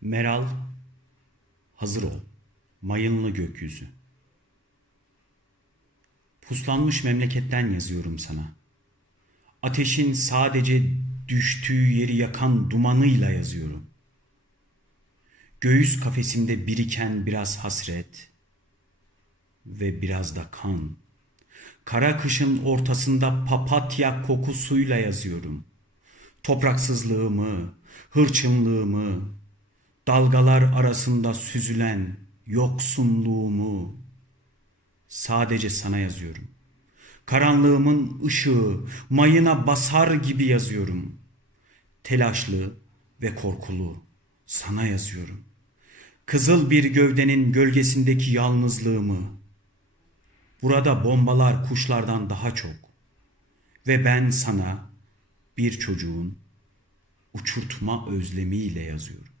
Meral, hazır ol. Mayınlı gökyüzü. Puslanmış memleketten yazıyorum sana. Ateşin sadece düştüğü yeri yakan dumanıyla yazıyorum. Göğüs kafesimde biriken biraz hasret ve biraz da kan. Kara kışın ortasında papatya kokusuyla yazıyorum. Topraksızlığımı, hırçınlığımı, dalgalar arasında süzülen yoksunluğumu sadece sana yazıyorum. Karanlığımın ışığı mayına basar gibi yazıyorum. Telaşlı ve korkulu sana yazıyorum. Kızıl bir gövdenin gölgesindeki yalnızlığımı. Burada bombalar kuşlardan daha çok. Ve ben sana bir çocuğun uçurtma özlemiyle yazıyorum.